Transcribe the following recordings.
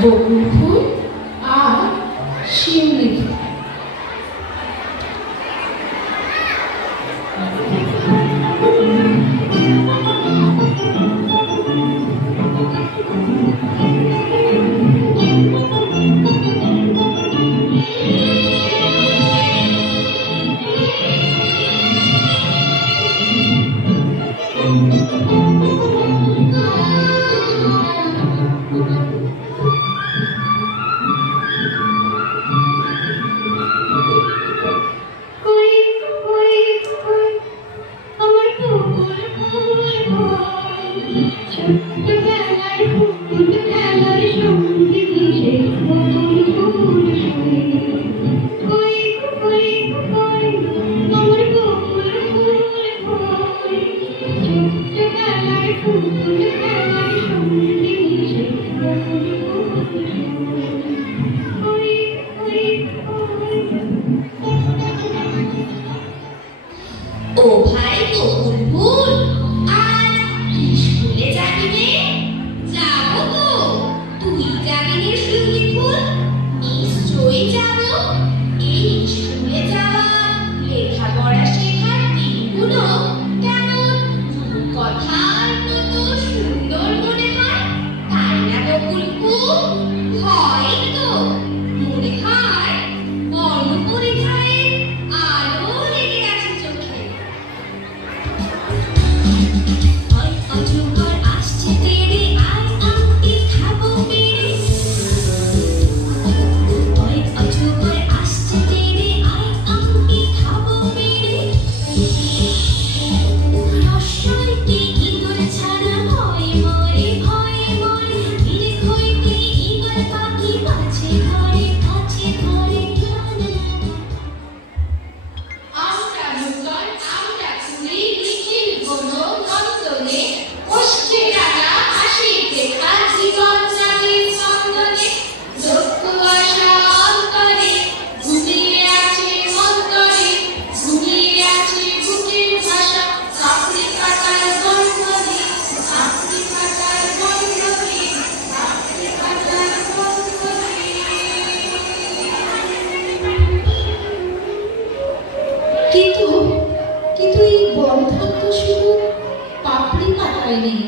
বকুল ফুল আর শিউলি ফুল। ও ভাই বকুল ফুল, আজ স্কুলে যাবি নে? যাবো তো। তুই যাবি নে শিউলি ফুল? নিশ্চয়ই যাবো। এই স্কুলে যাওয়া, লেখাপড়া শেখার দিনগুলো কেমন কথার মতো সুন্দর মনে হয়, তাই না বকুল ফুল? হয় তো, মনে হয় বর্ণপরিচয়ের আলো লেগে আছে চোখে। অজগর আসছে তেরে, আয় আমি খাবো পেরে। অজগর আসছে তেরে, আয় আমি খাবো পেরে। রসইতে ইঁদুর ছানা ভয়ে মরে, ভয়ে মরে। ধীরে হইতে ইঁদুর পাখি কাছে ধরে, কাছে ধরে। আমরা নূতন, আমরা কুড়ি, নিখিল কোনো নন্দনে। অষ্টে রাজা হাসির দেখা, জীবন জাতির চন্দনে। লক্ষ্য আশা অন্তরে, ঘুমিয়ে আছে অন্তরে। ঘুমিয়ে আছে বুকের ভাষা, কাপড়ি পাতার গন্ধনে। কাপড়ি পাতার গন্ধনে, কাপড়ি পাতার গন্ধনে। কিন্তু কিন্তু এই বন্ধন তো শুধু পাপড়ি পাতায় নেই,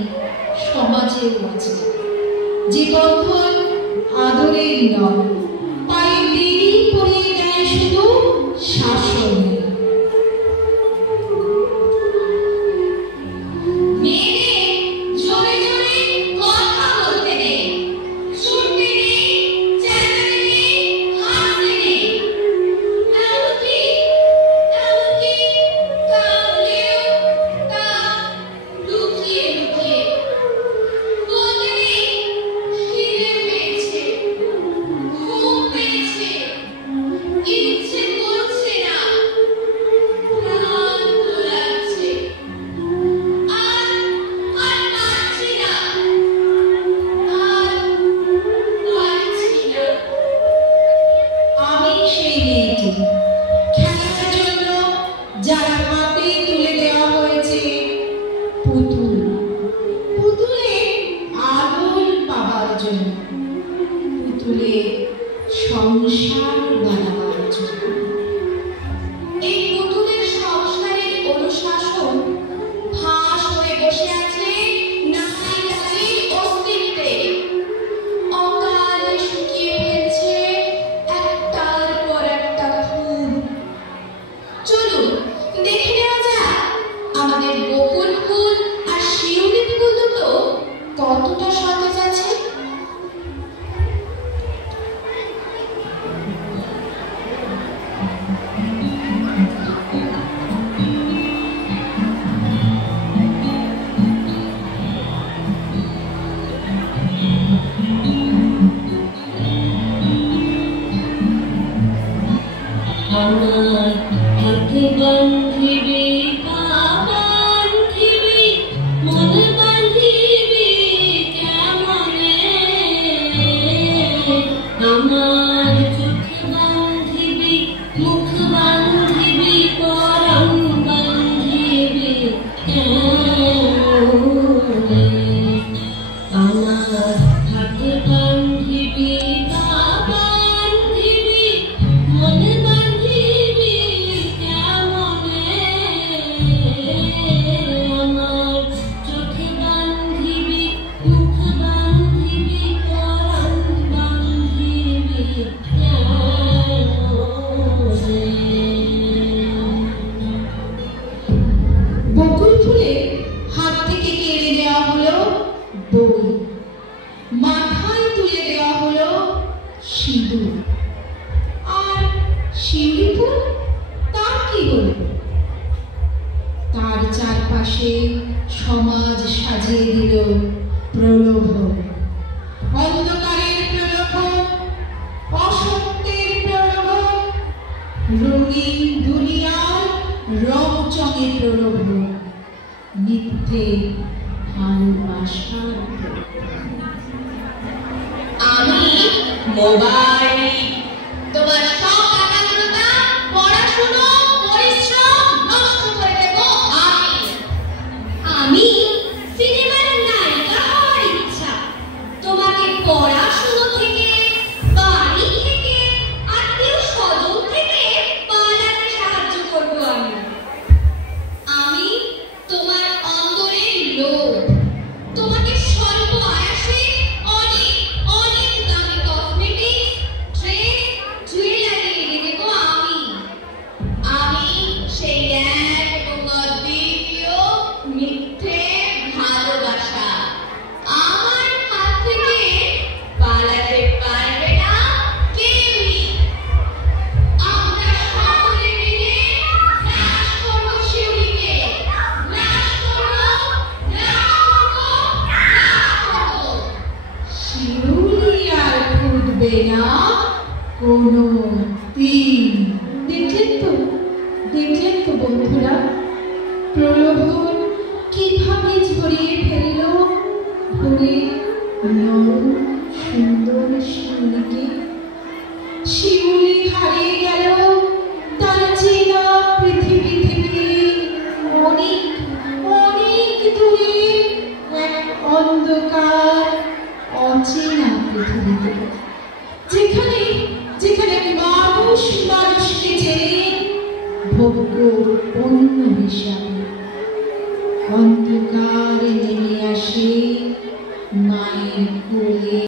সমাজের মাঝে। যে বন্ধন আদরের নয়, পায়ে বেড়ি পরিয়ে দেয় শুধু শাসনে। মেয়েরে জোরে জোরে কথা বলতে নেই, শুনতে নেই, চেঁচাতে নেই, হাসতে নেই। এমনকি কাউলেও তা লুকিয়ে লুকিয়ে। বলতে নেই খিদে পেয়েছে, ঘুম পেয়েছে, ইচ্ছে করছে না, ক্লান্ত লাগছে। আর পারছি না, আর পারছি না। আমি সেই মেয়েটি, খেলার জন্য যার হাতে তুলে দেওয়া হয়েছে পুতুল। পুতুলে আদর পাবার জন্য, পুতুলে সংসার বানাবার জন্য। এই পুতুলের সংসারের অনুশাসন ফাঁস হয়ে বসে আছে নারী জাতির অস্তিত্বে। অকালে শুকিয়ে ফেলছে একটার পর একটা ফুল। চলুন দেখে নেওয়া যাক আমাদের বকুল ফুল আর শিউলি ফুল দুটো কতটা সতেজ আছে। সমাজ সাজিয়ে দিল প্রলোভন, অন্ধকারের প্রলোভন, অসত্যের প্রলোভন, রঙিন দুনিয়ার রংচঙে প্রলোভন, মিথ্যে ভালোবাসার। আমি মোবাইল তোমার সব একাগ্রতা, পড়াশুনো, পরিশ্রম নষ্ট করে দেব। আমি সিনেমার নায়িকা হওয়ার ইচ্ছা। তোমাকে পড়াশুনো থেকে, বাড়ি থেকে, আত্মীয় স্বজন থেকে পালাতে সাহায্য করবো। আমি তোমার অন্তরের লোভ, তোমাকে স্বল্প আয়াসে অনেক অনেক দামি কসমেটিক্স, ড্রেস, জুয়েলারি এনে দেব। আমি সেই এক এবং অদ্বিতীয় মিথ্যে ভালোবাসা। আমার হাত থেকে পালাতে পারবে না কেউই। আমরা সকলে মিলে নাশ করব শিউলিকে, নাশ করব, নাশ করব, নাশ করব। শিউলি আর ফুটবে না কোনো দিন। দেখলেন তো বন্ধুরা, প্রলোভন কিভাবে ছড়িয়ে ফেলল ভোরের নরম সুন্দর শিউলিকে। শিউলি হারিয়ে গেল তার চেনা পৃথিবী থেকে অনেক অনেক দূরে এক অন্ধকার অচেনা পৃথিবীতে, যেখানে যেখানে মানুষ মানুষকে চেনে ভোগ্য পণ্য হিসাবে। অন্ধকারে নেমে আসে মায়ের কোলে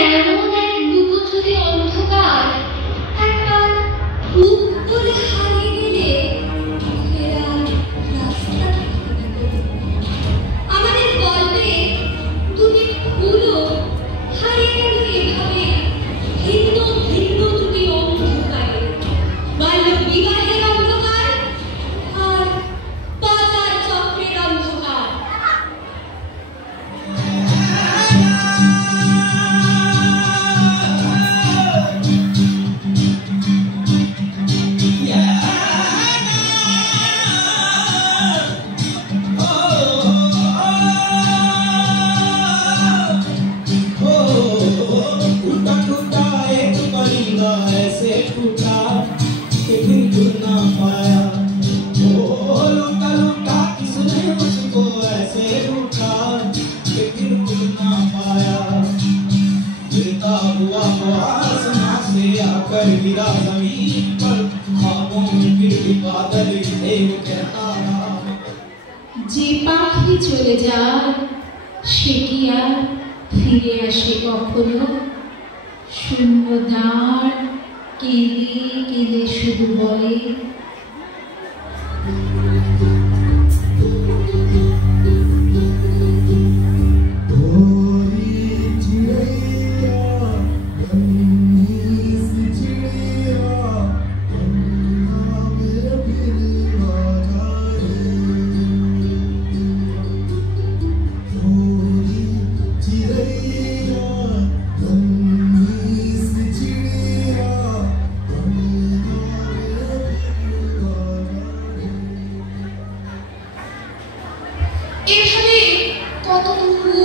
এমন এক লুকোচুরি অন্ধকার একবার মুখ করে হারিয়ে গেলে ফেরার রাস্তা থাকে না। আমাদের গল্পে দুটি ফুলও হারিয়ে গেল এভাবে ভিন্ন ভিন্ন দুটি অন্ধকারে। বাল্য বিবাহের অন্ধকার আর বাজার চক্রের অন্ধকার। गिरा जमीन पर ख्वाबों में गिर बादल एक कहता যে পাখি চলে যায় সে কি আর ফিরে আসে কখনো? শূন্য দ্বার কেঁদে কেঁদে শুধু বলে, এখানে কত ফুল